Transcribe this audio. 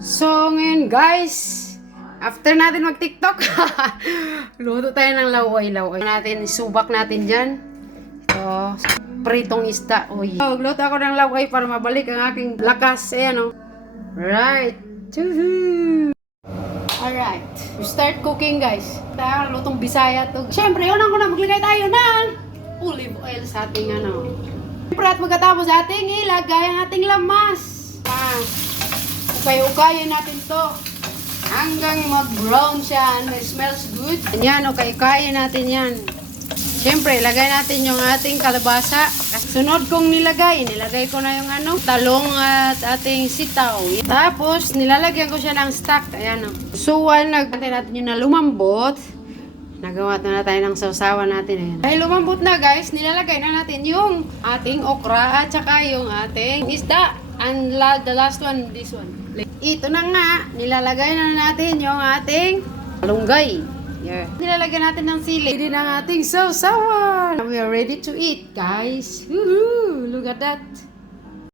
So, ngayon guys, after natin mag-TikTok, luto tayo ng laway-laway. Natin, subak natin dyan. Ito, pritong isda. Uy. So, luto ako ng laway para mabalik ang aking lakas. Ayan o. Right. Woohoo! Alright. We start cooking guys. Ito, lutong Bisaya to. Siyempre, unang maglagay tayo ng olive oil sa ating ano. Siyempre, at magkatapos ating ilagay ang ating lamas. Ukay-ukayin natin to hanggang mag-brown siya and it smells good. Yan, ukay-ukayin natin yan. Siyempre, ilagay natin yung ating kalabasa. Sunod kong nilagay ko na yung ano, talong at ating sitaw. Tapos, nilalagyan ko siya ng stock. Ayan o. So, nagpantay natin yung na lumambot. Nagawa na tayo ng sausawan natin. Ayan. Dahil lumambot na guys, nilalagay na natin yung ating okra at saka yung ating isda. And the last one, this one. Ito na nga, nilalagay na natin yung ating malunggay. Yeah. Nilalagyan natin ng sili. Ready na ang ating sausawan. We are ready to eat, guys. Woohoo! Look at that.